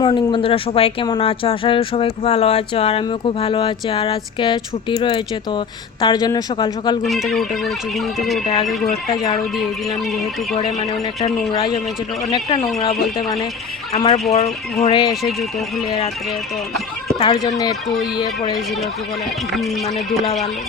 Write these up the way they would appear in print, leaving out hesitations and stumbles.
Morning বন্ধুরা, সবাই কেমন আছো? আশা করি সবাই খুব ভালো আছো, আর আমিও খুব ভালো আছি। আর আজকে ছুটি রয়েছে, তো তার জন্য সকাল সকাল ঘুম থেকে উঠে পড়েছি। ঘুম থেকে উঠে আগে ঘরটা ঝাড়ু দিয়ে দিলাম, যেহেতু ঘরে মানে অনেকটা নোংরা জমেছিল। অনেকটা নোংরা বলতে মানে আমার বর ঘরে এসে জুতো খুলে রাত্রে, তো তার জন্য একটু পড়েছিল, কি বলে মানে ধুলাবালু।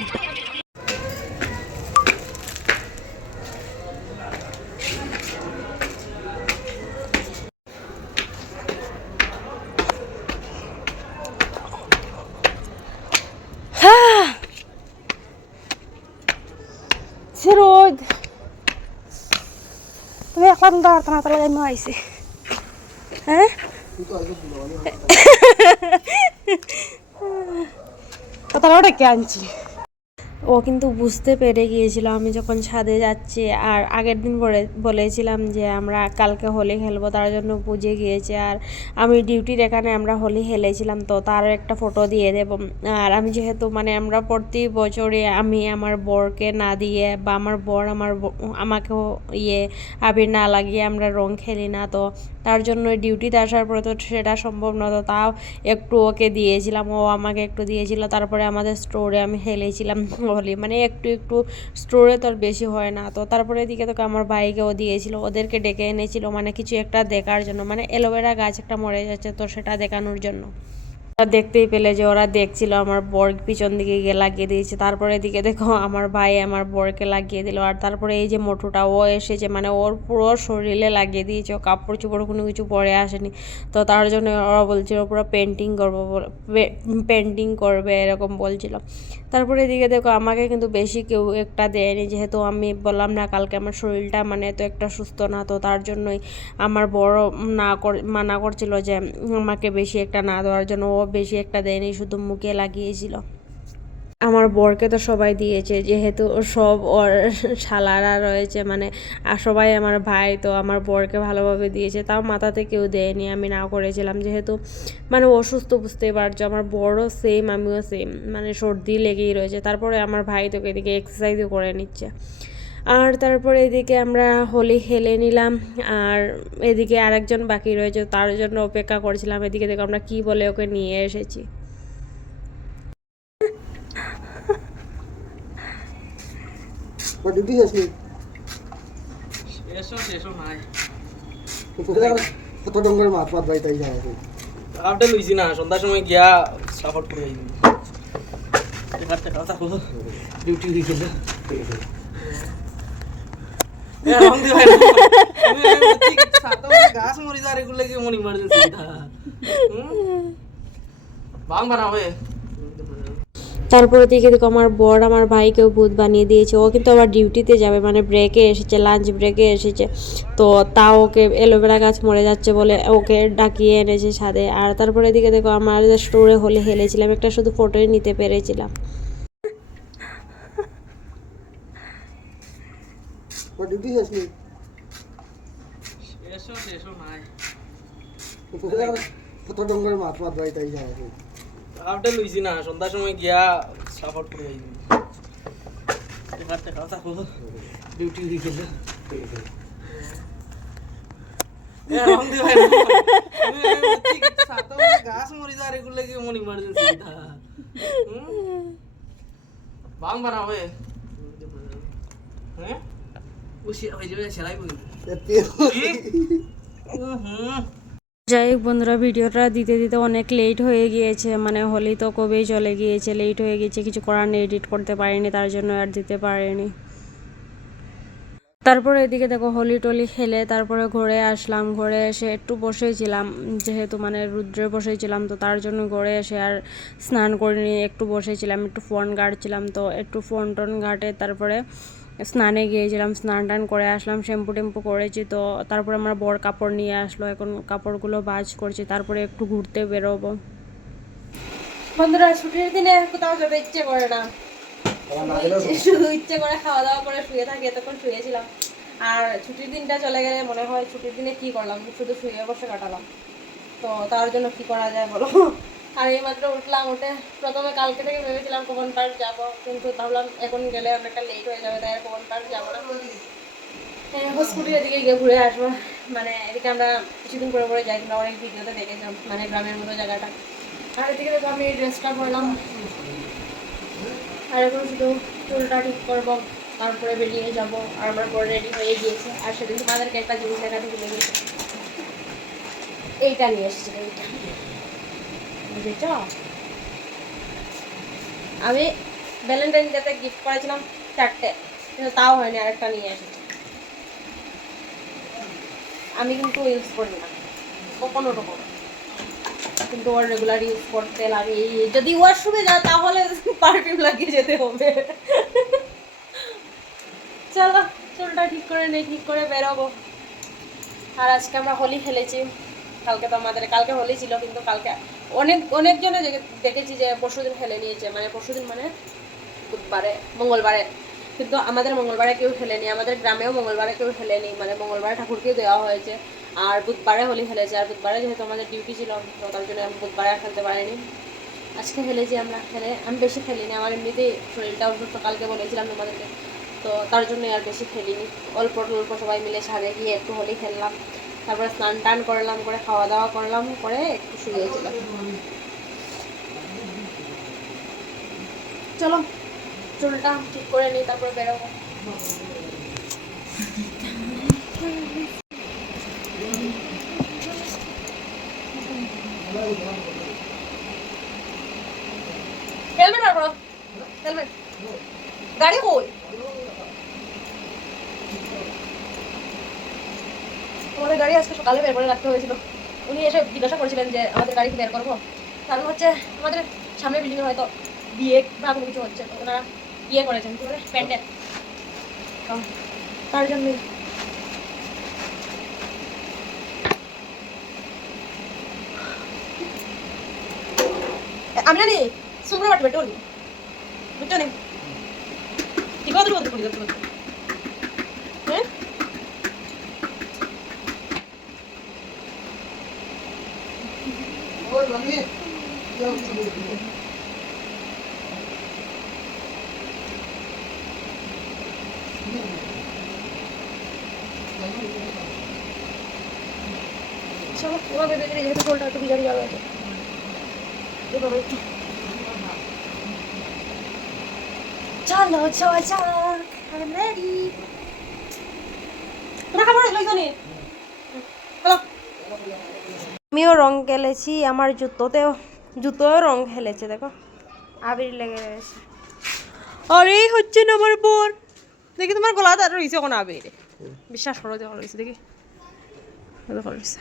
রোদ তুমি এখন তো আর তাড়াতাড়ি আমি আইছি। হ্যাঁ তাড়াতাড়ি ডেকে আনছি। ও কিন্তু বুঝতে পেরে গিয়েছিল আমি যখন ছাদে যাচ্ছি, আর আগের দিন বলেছিলাম যে আমরা কালকে হোলি খেলবো, তার জন্য বুঝে গিয়েছে। আর আমি ডিউটির এখানে আমরা হোলি খেলেছিলাম, তো তার একটা ফটো দিয়ে দেব। আর আমি যেহেতু মানে আমরা প্রতি বছরে আমি আমার বরকে না দিয়ে বা আমার বর আমাকেও আবির না লাগিয়ে আমরা রং খেলি না, তো তার জন্য ডিউটিতে আসার পরে তো সেটা সম্ভব না, তো তাও একটু ওকে দিয়েছিলাম, ও আমাকে একটু দিয়েছিল। তারপরে আমাদের স্টোরে আমি খেলেছিলাম হোলি, মানে একটু একটু স্টোরে তো আর বেশি হয় না। তো তারপরে এদিকে তোকে আমার ভাইকেও দিয়েছিল, ওদেরকে ডেকে এনেছিল মানে কিছু একটা দেখার জন্য, মানে অ্যালোভেরা গাছ একটা মরে যাচ্ছে, তো সেটা দেখানোর জন্য। দেখতেই পেলে যে ওরা দেখছিল, আমার বর পিছন দিকে গিয়ে লাগিয়ে দিয়েছে। তারপরে এদিকে দেখো আমার ভাই আমার বরকে লাগিয়ে দিল। আর তারপরে এই যে মোটুটা ও এসেছে, মানে ওর পুরো শরীরে লাগিয়ে দিয়েছে, ও কাপড় চোপড় কোনো কিছু পরে আসেনি। তো তার জন্য ওরা বলছিল পুরো পেন্টিং করবে এরকম বলছিল। তারপরে এদিকে দেখো আমাকে কিন্তু বেশি কেউ একটা দেয়নি, যেহেতু আমি বললাম না কালকে আমার শরীরটা মানে তো একটা সুস্থ না, তো তার জন্যই আমার বড় মানা করছিল যে আমাকে বেশি একটা না দেওয়ার জন্য। ও বেশি একটা দেয়নি, শুধু মুখে লাগিয়েছিল। আমার বরকে তো সবাই দিয়েছে, যেহেতু সব ওর শালারা রয়েছে, মানে সবাই আমার ভাই, তো আমার বরকে ভালোভাবে দিয়েছে। তাও মাথাতে কেউ দেয়নি, আমি না করেছিলাম, যেহেতু মানে অসুস্থ, বুঝতেই পারছো। আমার বড়ও সেম, আমিও সেম, মানে সর্দি লেগেই রয়েছে। তারপরে আমার ভাই তোকে এদিকে এক্সারসাইজও করে নিচ্ছে। আর তারপরে এদিকে আমরা হোলি খেলে নিলাম, আর এদিকে আরেকজন বাকি রয়েছে, তার জন্য অপেক্ষা করছিলাম। এদিকে দেখো আমরা কি বলে ওকে নিয়ে এসেছি। সন্ধ্যার সময় গিয়া সাপোর্ট করে ডিউটি হয়ে গেল। গাছ মরি যা এগুলো কি মন ইমার্জেন্সি বাং বানাবে। তারপরে দিকে দেখো আমার বর আমার ভাইকেও ভূত বানিয়ে দিয়েছে। ও কিন্তু আবার ডিউটিতে যাবে, মানে ব্রেকে এসেছে, লাঞ্চ ব্রেকে এসেছে, তো তাও ওকে অ্যালোভেরা গাছ মরে যাচ্ছে বলে ওকে ডাকিয়ে এনেছে ছাদে। আর তারপরে এদিকে দেখো আমার স্টোরে হোলি খেলেছিলাম, একটা শুধু ফটোই নিতে পেরেছিলাম। লইছি না সন্ধ্যার সময় গিয়া সাপোর্ট করে ডিউটি হয়ে গেল। গাছ মরি যা এগুলো কি মন ইমার্জেন্সি বাং বানাবে। হ্যাঁ সেলাই বলি। যাই হোক বন্ধুরা, ভিডিওটা দিতে দিতে অনেক লেট হয়ে গিয়েছে, মানে হোলি তো কবেই চলে গিয়েছে, লেট হয়ে গিয়েছে, কিছু করার নেই, এডিট করতে পারিনি, তার জন্য আর দিতে পারিনি। তারপরে এদিকে দেখো হোলি টোলি খেলে তারপরে ঘরে আসলাম। ঘরে এসে একটু বসেছিলাম, যেহেতু মানে রুদ্রে বসেছিলাম, তো তার জন্য ঘরে এসে আর স্নান করিনি, একটু বসেছিলাম, একটু ফোন ঘাঁটছিলাম, তো একটু ফোন টোন ঘাঁটে তারপরে স্নানে গিয়েছিলাম, স্নান টান করে আসলাম, শ্যাম্পু টেম্পু করেছি। তো তারপরে আমার বর কাপড় নিয়ে আসলো, এখন কাপড়গুলো ভাঁজ করছি, তারপরে একটু ঘুরতে বেরোবো। বন্ধুরা, ছুটির দিনে কোথাও যেতে ইচ্ছে করে না, শুধু ইচ্ছে করে খাওয়া দাওয়া করে শুয়ে থাকি, এতক্ষণ শুয়েছিলাম। আর ছুটির দিনটা চলে গেলে মনে হয় ছুটির দিনে কি করলাম, শুধু শুয়ে বসে কাটালাম। তো তার জন্য কি করা যায় বলো। আর এইমাত্র উঠলাম, উঠে প্রথমে কালকে থেকে ভেবেছিলাম কমন পার্ক যাবো, কিন্তু ভাবলাম এখন গেলে অনেকটা লেট হয়ে যাবে, তাই কমন পার্ক যাবো না, স্কুটির এদিকে গিয়ে ঘুরে আসবো। মানে এদিকে আমরা কিছুদিন করে করে যাই, আমরা অনেক ভিডিওতে দেখেছিলাম মানে গ্রামের মতো জায়গাটা। আর এদিকে দেখো আমি ড্রেসটা পরলাম, আর এখন শুধু চুলটা ঠিক করবো, তারপরে বেরিয়ে যাব। আর আমার পরে রেডি হয়ে গিয়েছে। আর সেদিন তোমাদেরকে একটা জিনিস দেখাতে ভুলে গেছি, এইটা নিয়ে এসেছি। এইটা বুঝেছ, আমি ভ্যালেন্টাইন ডেতে গিফট করেছিলাম 4টে, কিন্তু তাও হয়নি, আরেকটা নিয়ে এসেছি। আমি কিন্তু ইউজ করি না কখনো রকম, কিন্তু ওর রেগুলার ইউজ করতে লাগে। যদি ওয়াশরুমে যায় তাহলে পারফিউম লাগিয়ে যেতে হবে। চলো চুলটা ঠিক করে নেই, ঠিক করে বেরোবো। আর আজকে আমরা হোলি খেলেছি। কালকে তো আমাদের কালকে হোলি ছিল, কিন্তু কালকে অনেকজনে দেখেছি যে পরশুদিন খেলে নিয়েছে, মানে পরশুদিন মানে বুধবারে মঙ্গলবারে, কিন্তু আমাদের মঙ্গলবারে কেউ খেলেনি, আমাদের গ্রামেও মঙ্গলবারে কেউ খেলেনি, মানে মঙ্গলবারে ঠাকুরকেও দেওয়া হয়েছে। আর বুধবারে হোলি খেলেছে, আর বুধবারে যেহেতু আমাদের ডিউটি ছিল তো তার জন্য আমি বুধবারে আর খেলতে পারিনি। আজকে খেলেছি আমরা, আমি বেশি খেলিনি, আমার এমনিতেই শরীরটা অসুস্থ, কালকে বলেছিলাম তোমাদেরকে, তো তার জন্য আর বেশি খেলিনি। অল্প অল্প সবাই মিলে সাথে গিয়ে একটু হোলি খেললাম, তারপরে স্নান টান করলাম, করে খাওয়া দাওয়া করলাম, করে একটু শুয়েছিলাম। চলো চুলটা ঠিক করে নিই, তারপরে বেরোবো। হেলমেট বার করো, হেলমেট। গাড়ি কই? আমাদের গাড়ি আজকে সকালে বের করে রাখতে হয়েছিল। উনি এসে জিজ্ঞাসা করেছিলেন যে আমাদের গাড়ি বের করবো, কারণ হচ্ছে আমাদের সামনে বিল্ডিংয়ে হয়তো বিয়ে বা কোনো কিছু হচ্ছে, তো ওনারা ইয়ে করেছেন কি বলে প্যান্ডেল, তার জন্যই। আমি জানি সুন্দর বাট বেটে বলি বুঝছো নি, ঠিক আছে বলতে করি বলতে হ্যাঁ। চলো তোমার বেবি যেহেতু চুলটা একটু ভিজা ভিজা রয়েছে, চলো যাওয়া যাক। I'm ready. তোমরা খাবার লইছো নি? চলো। আমিও রং খেলেছি, আমার জুতোও রং খেলেছে, দেখো আবির লেগে রয়েছে। আর এই হচ্ছে না আমার বোন, দেখি তোমার গলাতে আর রয়েছে কোনো আবির, বিশ্বাস করো যখন রয়েছে দেখি রয়েছে,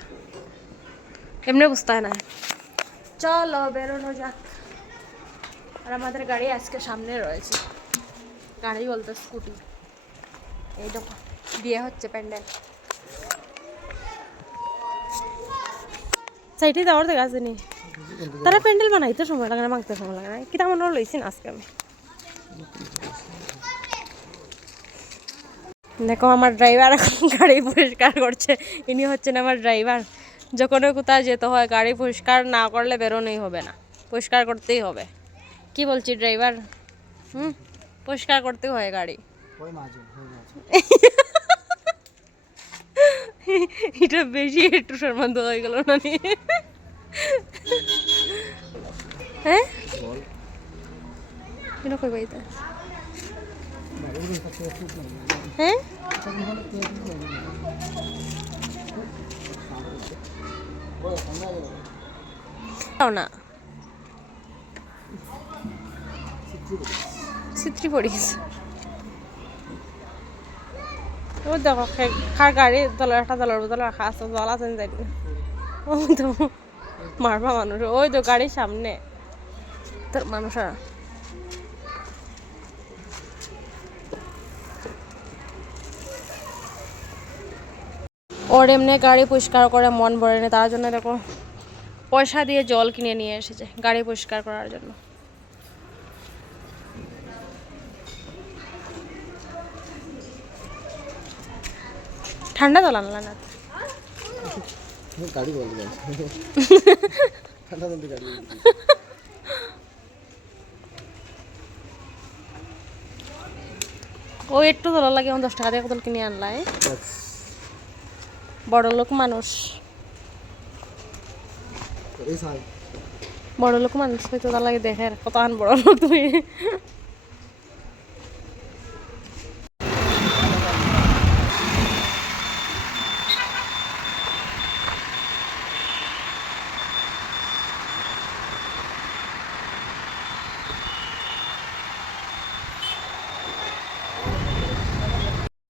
এমনি বুঝতে হয় না। চলো বেরোনো যাক। আর আমাদের গাড়ি আজকে সামনে রয়েছে, গাড়ি বলতে স্কুটি। এই দেখো বিয়ে হচ্ছে প্যান্ডেল, সাইডে যাওয়ার দেখা আছে নি, তারা প্যান্ডেল বানাইতে সময় লাগে না, মাংতে সময় লাগে না, কি তেমন লইছি না আজকে আমি। দেখো আমার ড্রাইভার এখন গাড়ি পরিষ্কার করছে, ইনি হচ্ছেন আমার ড্রাইভার। যখন কোথাও যেতে হয় গাড়ি পরিষ্কার না করলে বেরোনোই হবে না, পরিষ্কার করতেই হবে। কি বলছি ড্রাইভার, পরিষ্কার করতে হয় গাড়ি। এটা বেশি একটু সম্বন্ধ হয়ে গেল না নি? হ্যাঁ কই বাইতে হ্যাঁ না চিত্রি পড়িস ও দেখো খার গাড়ি দলের একটা দলের বদলে রাখা আছে, জল আছে যাই ওই তো মারবা মানুষ, ওই তো গাড়ির সামনে তোর মানুষরা। ওর এমনি গাড়ি পরিষ্কার করে মন ভরে না, তার জন্য দেখো পয়সা দিয়ে জল কিনে নিয়ে এসেছে গাড়ি পরিষ্কার করার জন্য। ঠান্ডা জল আনলা না গাড়ি বলতে ঠান্ডা জল গাড়ি ও একটু জল লাগে 10 টাকা দিয়ে বোতল কিনে আনলাই। বড়লোক মানুষ, বড়লোক মানুষ হয়তো তার লাগে দেখে কত আন বড় লোক তুমি।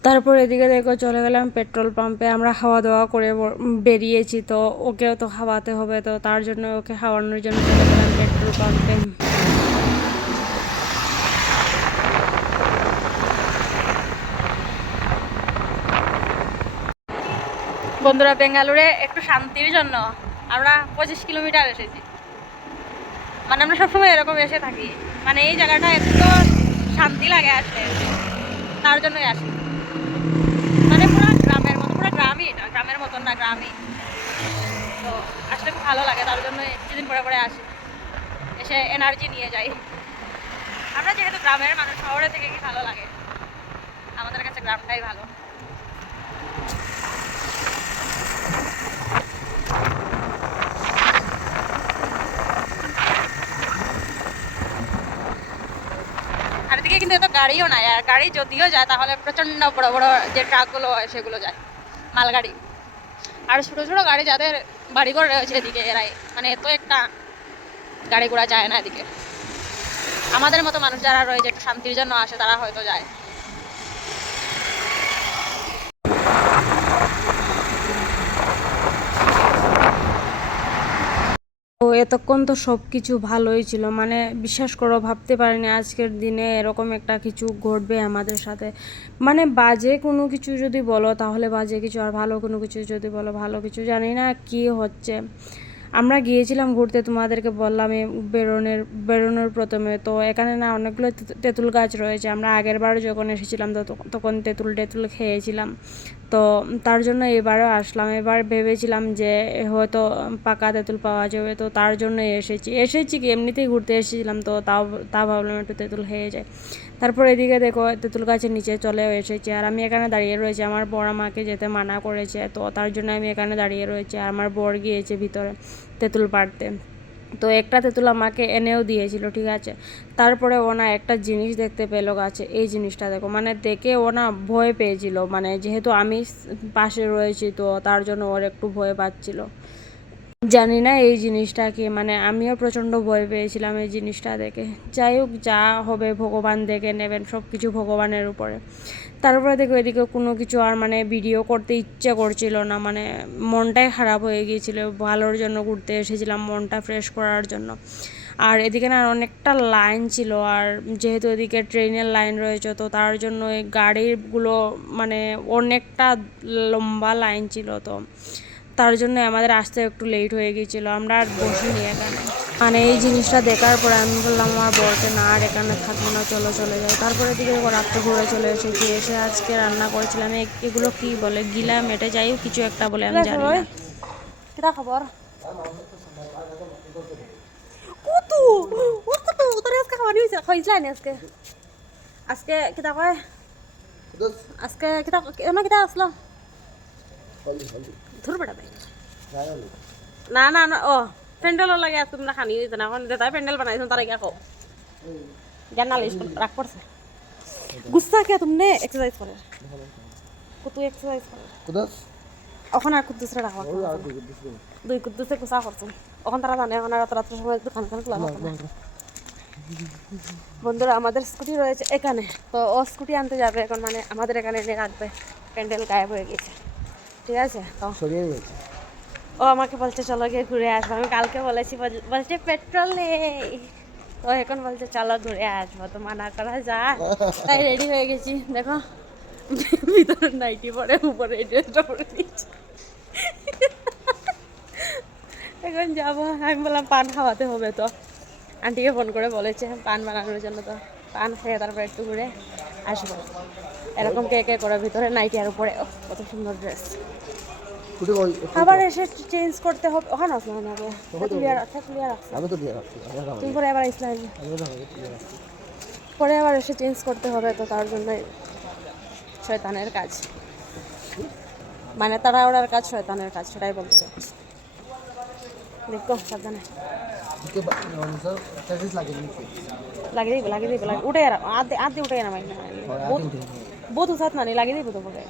তারপর এদিকে দেখো চলে গেলাম পেট্রোল পাম্পে। আমরা খাওয়া দাওয়া করে বেরিয়েছি, তো ওকেও তো খাওয়াতে হবে, তো তার জন্য ওকে খাওয়ানোর জন্য চলে গেলাম পেট্রোল পাম্পে। বন্ধুরা, বেঙ্গালুরে একটু শান্তির জন্য আমরা 25 কিলোমিটার এসেছি। মানে আমরা সবসময় এরকম এসে থাকি, মানে এই জায়গাটা এত শান্তি লাগে আসলে, তার জন্যই আসি। মানে পুরো গ্রামের মতো, পুরো গ্রামই, এটা গ্রামের মতন না, গ্রামই। তো আসলে খুব ভালো লাগে, তার জন্য কিছুদিন পরে পরে আসি, এসে এনার্জি নিয়ে যাই। আমরা যেহেতু গ্রামের মানুষ, শহরে থেকে কি ভালো লাগে, আমাদের কাছে গ্রামটাই ভালো। আর এদিকে কিন্তু এত গাড়িও নাই, আর গাড়ি যদিও যায় তাহলে প্রচণ্ড বড় বড় যে ট্রাকগুলো হয় সেগুলো যায়, মালগাড়ি। আর ছোটো ছোটো গাড়ি যাদের বাড়িঘর রয়েছে এদিকে, এরাই মানে এত একটা গাড়ি ঘোড়া যায় না এদিকে। আমাদের মতো মানুষ যারা রয়েছে একটু শান্তির জন্য আসে, তারা হয়তো যায়। তো এতক্ষণ তো সব কিছু ভালোই ছিল, মানে বিশ্বাস করো ভাবতে পারিনি আজকের দিনে এরকম একটা কিছু ঘটবে আমাদের সাথে। মানে বাজে কোনো কিছু যদি বলো তাহলে বাজে কিছু, আর ভালো কোনো কিছু যদি বলো ভালো কিছু। জানি না কি হচ্ছে। আমরা গিয়েছিলাম ঘুরতে, তোমাদেরকে বললাম বেরোনোর প্রথমে। তো এখানে না অনেকগুলো তেঁতুল গাছ রয়েছে। আমরা আগের বার যখন এসেছিলাম তো তখন তেঁতুল খেয়েছিলাম। তো তার জন্য এবারও আসলাম। এবার ভেবেছিলাম যে হয়তো পাকা তেঁতুল পাওয়া যাবে, তো তার জন্য এসেছি কি এমনিতেই ঘুরতে এসেছিলাম, তো তা ভাবলাম একটু তেঁতুল খেয়ে যায়। তারপর এদিকে দেখো তেঁতুল গাছের নিচে চলেও এসেছি, আর আমি এখানে দাঁড়িয়ে রয়েছি। আমার বর আমাকে যেতে মানা করেছে, তো তার জন্য আমি এখানে দাঁড়িয়ে রয়েছি, আর আমার বর গিয়েছে ভিতরে তেঁতুল পাড়তে। তো একটা তেঁতুল আমাকে এনেও দিয়েছিল, ঠিক আছে। তারপরে ও না একটা জিনিস দেখতে পেলো গাছে, এই জিনিসটা দেখো, মানে দেখে ও না ভয় পেয়েছিল, মানে যেহেতু আমি পাশে রয়েছি তো তার জন্য ওর একটু ভয় পাচ্ছিল। জানি না এই জিনিসটা কি, মানে আমিও প্রচণ্ড ভয় পেয়েছিলাম এই জিনিসটা দেখে। যাই হোক, যা হবে ভগবান দেখে নেবেন, সব কিছু ভগবানের উপরে। তারপরে দেখো এদিকে কোনো কিছু আর মানে ভিডিও করতে ইচ্ছে করছিল না, মানে মনটাই খারাপ হয়ে গিয়েছিল। ভালোর জন্য ঘুরতে এসেছিলাম, মনটা ফ্রেশ করার জন্য। আর এদিকে না অনেকটা লাইন ছিল, আর যেহেতু এদিকে ট্রেনের লাইন রয়েছে তো তার জন্য এই গাড়িগুলো মানে অনেকটা লম্বা লাইন ছিল, তো তার জন্য আমাদের আসতে একটু লেট হয়ে গিয়েছিলো। আমরা আর বসিনি এখানে। মানে এই জিনিসটা দেখার পরে আমি বললাম আমার বরকে, না আর এখানে থাকবো না, চলো চলে যাই। তারপরে দিকে রাত্রে ঘুরে চলে এসেছি। এসে আজকে রান্না করেছিলাম এগুলো কি বলে, গিলাম এটা, যাই হোক কিছু একটা বলে, আমি জানি না। কিটা খবর কুতু ও কুতু তোর আজকে খাওয়া নিয়েছে, খাইছিলা না আজকে? আজকে কিটা কয়, আজকে কিটা না কিটা আসলো ধর বেটা ভাই। না না না, ও প্যান্ডেল লাগে তোমরা খানি হইতে না, এখন তাই প্যান্ডেল বানাইছো তার আগে খাও। জ্ঞান নালিশ রাখ পড়ছে গুস্সা কে তুমি এক্সারসাইজ করে কত এক্সারসাইজ করে ওখানে আর কুদ্দুসরা রাখা দুই কুদ্দুসে কুসা করছে ওখান তারা জানে, এখন আর রাত্রে সময় দোকান খোলা রাখে। বন্ধুরা আমাদের স্কুটি রয়েছে এখানে, তো ও স্কুটি আনতে যাবে এখন, মানে আমাদের এখানে এনে রাখবে। প্যান্ডেল গায়েব হয়ে গেছে, ঠিক আছে। তো ও আমাকে বলছে চলো গিয়ে ঘুরে আসবো, আমি কালকে বলেছি, বলছে পেট্রোল নেই, তো এখন বলছে চলো ঘুরে আসবো, তো মানা করা যায়, তাই রেডি হয়ে গেছি। দেখো ভিতরে নাইটি পরে, উপরে এই ড্রেসটা পরে নিচ্ছি। এখন যাবো, আমি বললাম পান খাওয়াতে হবে, তো আন্টিকে ফোন করে বলেছে পান বানানোর জন্য, তো পান খেয়ে তারপর একটু ঘুরে আসবো। এরকম কে কে করে ভিতরে নাইটি আর উপরে, কত সুন্দর ড্রেস। আবার এসে চেঞ্জ করতে হবে, ওখানে আসলাম না তুমি পরে আবার আসলাম, পরে আবার এসে চেঞ্জ করতে হবে, তো তার জন্য শয়তানের কাজ। মানে তাড়াহুড়ার কাজ শয়তানের কাজ, সেটাই বলতে চাচ্ছি। দেখো সাবধানে লাগিয়ে দিবে উঠে আধে আধে উঠে না বহুত উঠাত না লাগিয়ে দিবে তো পরে।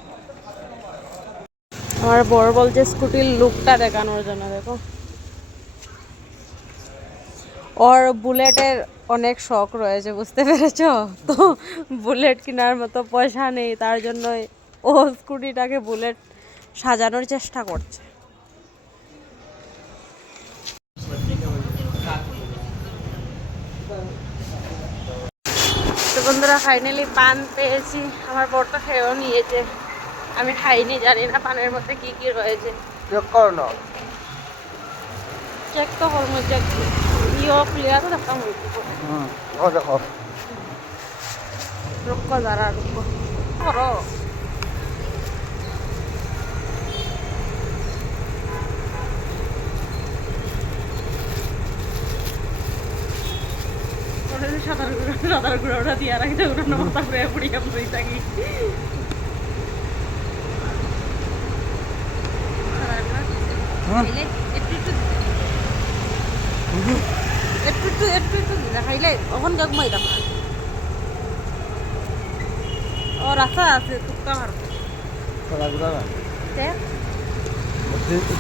আমার বড় বলছে স্কুটির লুকটা দেখানোর জন্য, দেখো ওর বুলেটের অনেক শখ রয়েছে, বুঝতে পেরেছ তো। বুলেট কেনার মতো পয়সা নেই, তার জন্যই ও স্কুটিটাকে বুলেট সাজানোর চেষ্টা করছে। তো বন্ধুরা ফাইনালি পান পেয়েছি, আমার বর তো খেয়েও নিয়েছে, আমি খাইনি, জানি না পানের মধ্যে কি কি রয়েছে। চেক তো করবো, চেক ইও ক্লিয়ার তো দেখতাম দেখো রুক্কো যারা রুক্কো করো। সাঁতার ঘুরা দিয়ে রাখতে উঠানো মাথা ঘুরে পড়িয়া পড়ি থাকি। একটু দেখাইলে ওখান গমাই দেখা ও রাস্তা আছে টুকা মারবো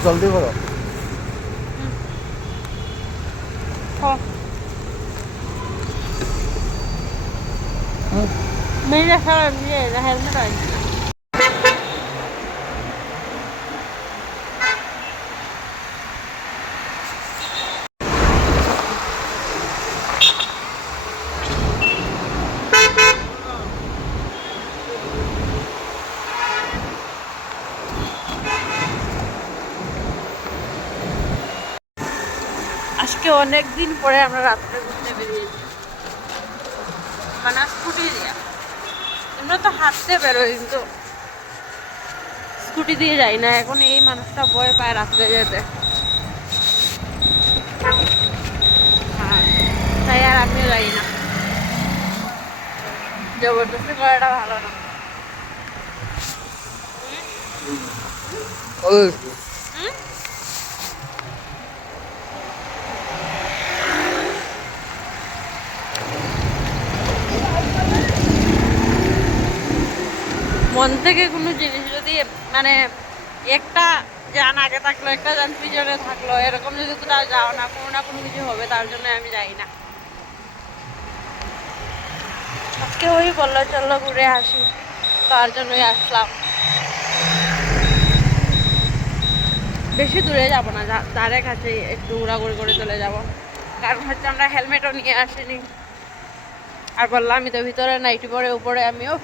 জলদি করো। মেয়ে হেলমেট আনছি না। আজকে অনেক দিন পরে আমরা রাত্রে ঘুরতে বেরিয়েছি, মানে স্কুটি দিয়ে। আমরা তো হাঁটতে বেরোই, কিন্তু স্কুটি দিয়ে যাই না। এখন এই মানুষটা ভয় পায় রাত্রে যেতে, হ্যাঁ তাই আর আমিও যাই না। জবরদস্তি করাটা ভালো না। মন থেকে কোনো জিনিস যদি মানে একটা জান আগে থাকলো, একটা জান পিছনে থাকলো, এরকম যদি কোথাও যাও না, কোনো না কোনো কিছু হবে, তার জন্য আমি যাই না। আজকে ওই বললো চলো ঘুরে আসি, তার জন্যই আসলাম। বেশি দূরে যাব না, ধারে কাছে একটু ঘোরাঘুরি করে চলে যাব। কারণ হচ্ছে আমরা হেলমেটও নিয়ে আসিনি, আর বললাম আমি তো ভিতরে নাইটি পরে উপরে আমিও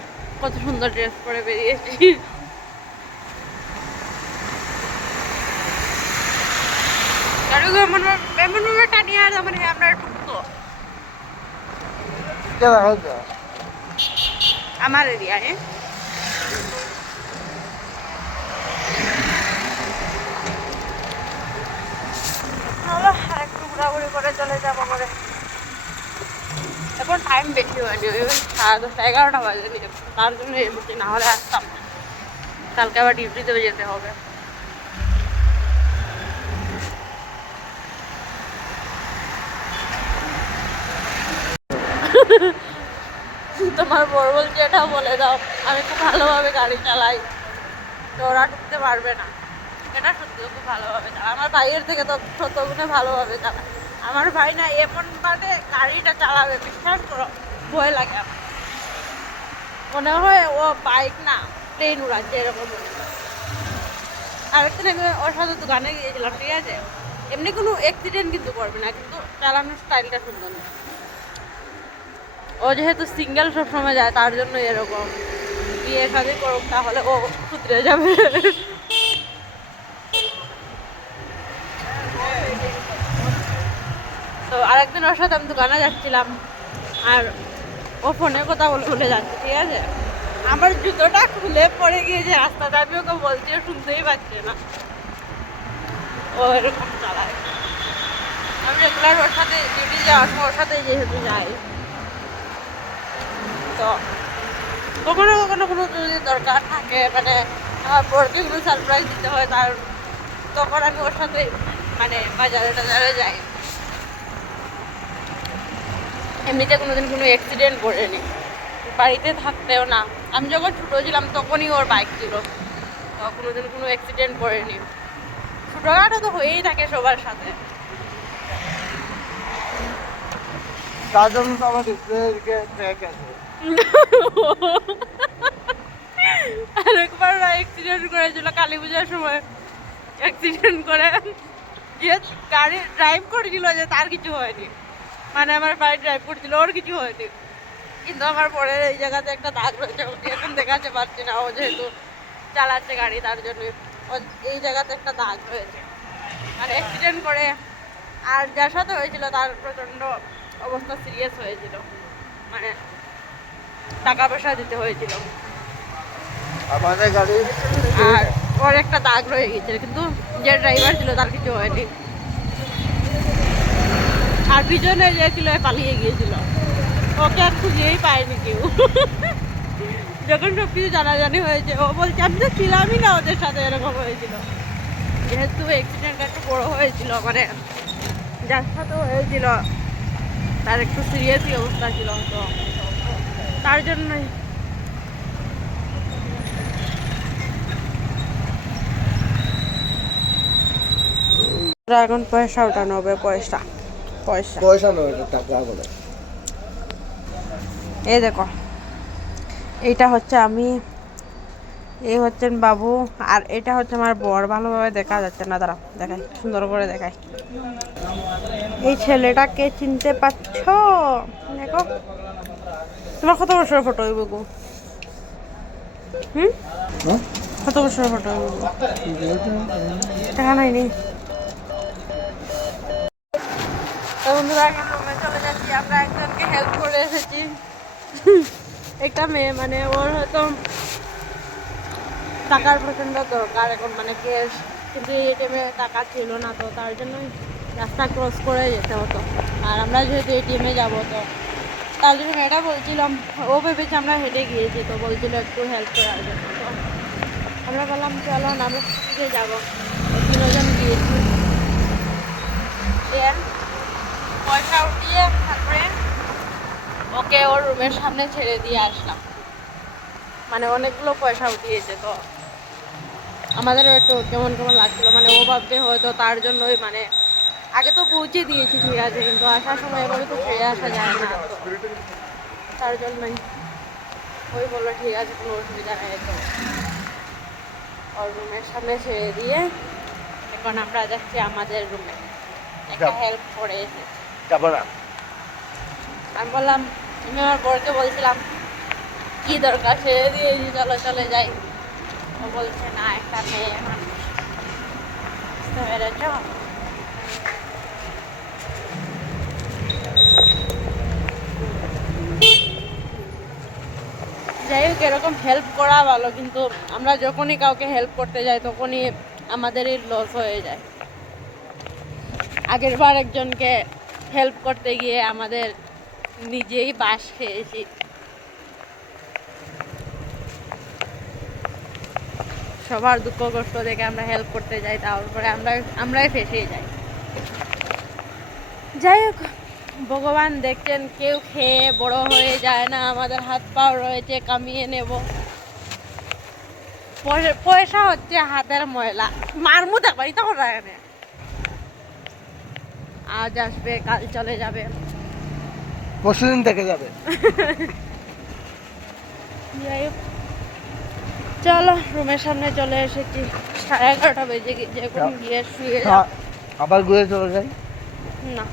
কত সুন্দর ড্রেস পরে বেরিয়েছি। এমন ভাবে টানিয়ে আর মানে আমরা ঢুকতো আমার এরিয়ায়। আর একটু ঘোরাঘুরি করে চলে যাবো করে। এখন টাইম বেশি হয়নি, ওই 10:30 11টা বাজে, তার জন্য এমনি না হলে আসতাম। কালকে আবার ডিউটিতে যেতে হবে। তোমার বড় বলছে এটা বলে দাও, আমি খুব ভালোভাবে গাড়ি চালাই, তো ওরা ঢুকতে পারবে না। এটা সত্যিও খুব ভালোভাবে চালায়, আমার ভাইয়ের থেকে তো শতগুণে ভালোভাবে চালায়। আমার ভাই না এমনভাবে গাড়িটা চালাবে, বিশ্বাস করো ভয় লাগে আমার। মনে হয় ও বাইক না ট্রেন উড়াচ্ছে, এরকম। আরেকদিন আমি ওর সাথে দোকানে গিয়েছিলাম, ঠিক আছে, এমনি কোনো অ্যাক্সিডেন্ট কিন্তু করবে না, কিন্তু চালানোর স্টাইলটা সুন্দর না। ও যেহেতু সিঙ্গেল সবসময় যায়, তার জন্য এরকম। বিয়ে শাদী করুক তাহলে ও শুধরে যাবে। তো আরেকদিন ওর সাথে আমি দোকানে যাচ্ছিলাম, আর ও ফোনে কথা বলে বলে যাচ্ছে, ঠিক আছে, আমার জুতোটা খুলে পড়ে গিয়েছে রাস্তাতে, আমি ওকে বলছি, ও শুনতেই পাচ্ছে না। ও এরকম চালায়। আমি রেগুলার ওর সাথে ডিউটি যাওয়ার সময় ওর সাথে যেহেতু যাই, তো কখনো কখনো কোনো যদি দরকার থাকে, মানে আমার বরকে কোনো সারপ্রাইজ দিতে হয়, তার তখন আমি ওর সাথে মানে বাজারে টাজারে যাই। এমনিতে কোনোদিন কোনো অ্যাক্সিডেন্ট করেনি, বাড়িতে থাকতেও না। আমি যখন ছোটো ছিলাম তখনই ওর বাইক ছিল, তো কোনোদিন কোনো অ্যাক্সিডেন্ট করেনি। ছোটোখাটো তো হয়েই থাকে সবার সাথে। তার জন্য তো আমার ডিসপ্লে ট্র্যাক আছে। আরেকবার অ্যাক্সিডেন্ট করেছিল কালী পূজার সময়। অ্যাক্সিডেন্ট করে যে গাড়ি ড্রাইভ করেছিল, যে তার কিছু হয়নি, মানে আমার বাড়ি ড্রাইভ করছিল, ওর কিছু হয়নি। কিন্তু আমার পরে এই জায়গাতে একটা দাগ রয়েছে, এখন দেখাতে পারছি না, ও যেহেতু চালাচ্ছে গাড়ি তার জন্য এই জায়গাতে একটা দাগ রয়েছে। মানে অ্যাক্সিডেন্ট করে, আর যার সাথে হয়েছিল তার প্রচণ্ড অবস্থা সিরিয়াস হয়েছিল, মানে টাকা পয়সা দিতে হয়েছিল। আমাদের গাড়ি আর ওর একটা দাগ রয়ে গেছিল, কিন্তু যে ড্রাইভার ছিল তার কিছু হয়নি। আর পিছনে যে ছিল পালিয়ে গিয়েছিল, ওকে আর খুঁজেই পায়নি কেউ। যখন সব কিছু জানাজানি হয়েছে, ও বলছে আমি তো ছিলামই না ওদের সাথে, এরকম হয়েছিল। যেহেতু অ্যাক্সিডেন্টটা একটু বড় হয়েছিল, মানে যার সাথে হয়েছিল তার একটু সিরিয়াসই অবস্থা ছিল, তো তার জন্যই। এখন পয়সা ওঠানো হবে, পয়সা পয়সা পয়সা নয়, এটা টাকা বলে। এই দেখো, এইটা হচ্ছে আমি, এই হচ্ছেন বাবু, আর এটা হচ্ছে আমার বর। ভালোভাবে দেখা যাচ্ছে না, দাঁড়াও দেখাই, সুন্দর করে দেখাই। এই ছেলেটাকে চিনতে পারছো? দেখো, তোমার কত বছর ফটো হইব গো? কত বছর ফটো হইব? দেখা নাই নি। বন্ধুরা, এখন রুমে চলে যাচ্ছি। আমরা একজনকে হেল্প করে এসেছি, একটা মেয়ে, মানে ওর হয়তো টাকার প্রচণ্ড দরকার এখন, মানে ক্যাশ, কিন্তু এই এটিএমে টাকা ছিল না, তো তার জন্যই রাস্তা ক্রস করে যেতে হতো। আর আমরা যেহেতু এটিএমে যাবো, তো তার জন্য মেয়েটা বলছিলাম, ও ভেবেছে আমরা হেঁটে গিয়েছি, তো বলছিল একটু হেল্প করার জন্য। তো আমরা বললাম চলো না, আমরা স্কুটিতে যাবো। 3জন গিয়েছি, পয়সা উঠিয়ে তারপরে ওকে ওর রুমের সামনে ছেড়ে দিয়ে আসলাম। মানে অনেকগুলো পয়সা উঠিয়েছে, তো আমাদেরও একটু কেমন কেমন লাগছিলো, মানে ও ভাববে হয়তো তার জন্যই, মানে আগে তো পৌঁছে দিয়েছি ঠিক আছে, কিন্তু আসার সময় এভাবে তো ফিরে আসা যায় না, তো তার জন্যই ওই বললো ঠিক আছে কোনো অসুবিধা নেই। তো ওর রুমের সামনে ছেড়ে দিয়ে এখন আমরা যাচ্ছি আমাদের রুমে, একটা হেল্প করে এসেছি। আমি বললাম, আমি আমার বরকে বলছিলাম কি দরকার, ছেড়ে দিয়েছি, চলো চলে যাই। ও বলছে না, একটা মেয়ে মানুষ, বুঝতে পেরেছ? যাই হোক, এরকম হেল্প করা ভালো, কিন্তু আমরা যখনই কাউকে হেল্প করতে যাই তখনই আমাদেরই লস হয়ে যায়। আগের বার একজনকে হেল্প করতে গিয়ে আমাদের নিজেই বাস খেয়েছি। সবার দুঃখ কষ্ট দেখে আমরা হেল্প করতে যাই, তারপরে আমরাই ফেঁসে যাই। যাই হোক, ভগবান দেখছেন, কেউ খেয়ে বড় হয়ে যায় না, আমাদের হাত পাও রয়েছে, কামিয়ে নেব। পয়সা হচ্ছে হাতের ময়লা, মারমু দেখবারই তখন রাখে, আজ আসবে কাল চলে যাবে, পরশুদিন থেকে যাবে। যাই হোক, চলো রুমের সামনে চলে এসেছি। 11:30 বেজে গেছে, এখন গিয়ে শুয়ে যাও। আবার ঘুরে চলে যাই না,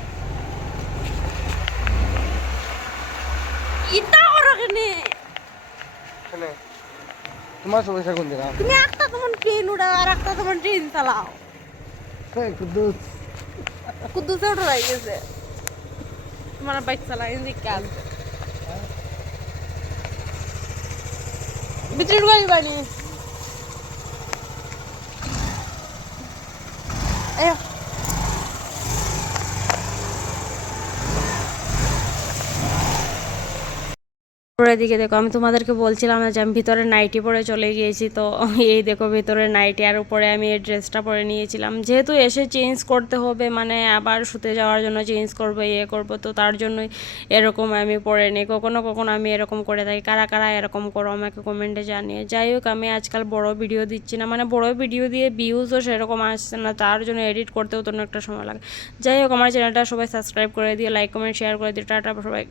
ইটা করো কেনে? তোমার সমস্যা কোন জায়গা? তুমি একটা তোমার ট্রেন উড়াও আর একটা তোমার ট্রেন চালাও। কুদ্দুস কুদ্দুসে উঠে রয়ে গেছে, তোমার বাইক চালাই দিকে আসবে বিক্রির গাড়ি বানি। পরে দিকে দেখো আমি তোমাদেরকে বলছিলাম না যে আমি ভিতরে নাইটি পরে চলে গিয়েছি, তো এই দেখো ভিতরে নাইটি আর উপরে আমি এই ড্রেসটা পরে নিয়েছিলাম, যেহেতু এসে চেঞ্জ করতে হবে, মানে আবার শুতে যাওয়ার জন্য চেঞ্জ করবো করবো, তো তার জন্যই এরকম আমি পরে নিই। কখনো কখনো আমি এরকম করে থাকি, কারা কারা এরকম করো আমাকে কমেন্টে জানিয়ে। যাই হোক, আমি আজকাল বড় ভিডিও দিচ্ছি না, মানে বড় ভিডিও দিয়ে ভিউজও সেরকম আসছে না, তার জন্য এডিট করতেও তো একটা সময় লাগে। যাই হোক, আমার চ্যানেলটা সবাই সাবস্ক্রাইব করে দিও, লাইক কমেন্ট শেয়ার করে দিও। টাটা সবাই।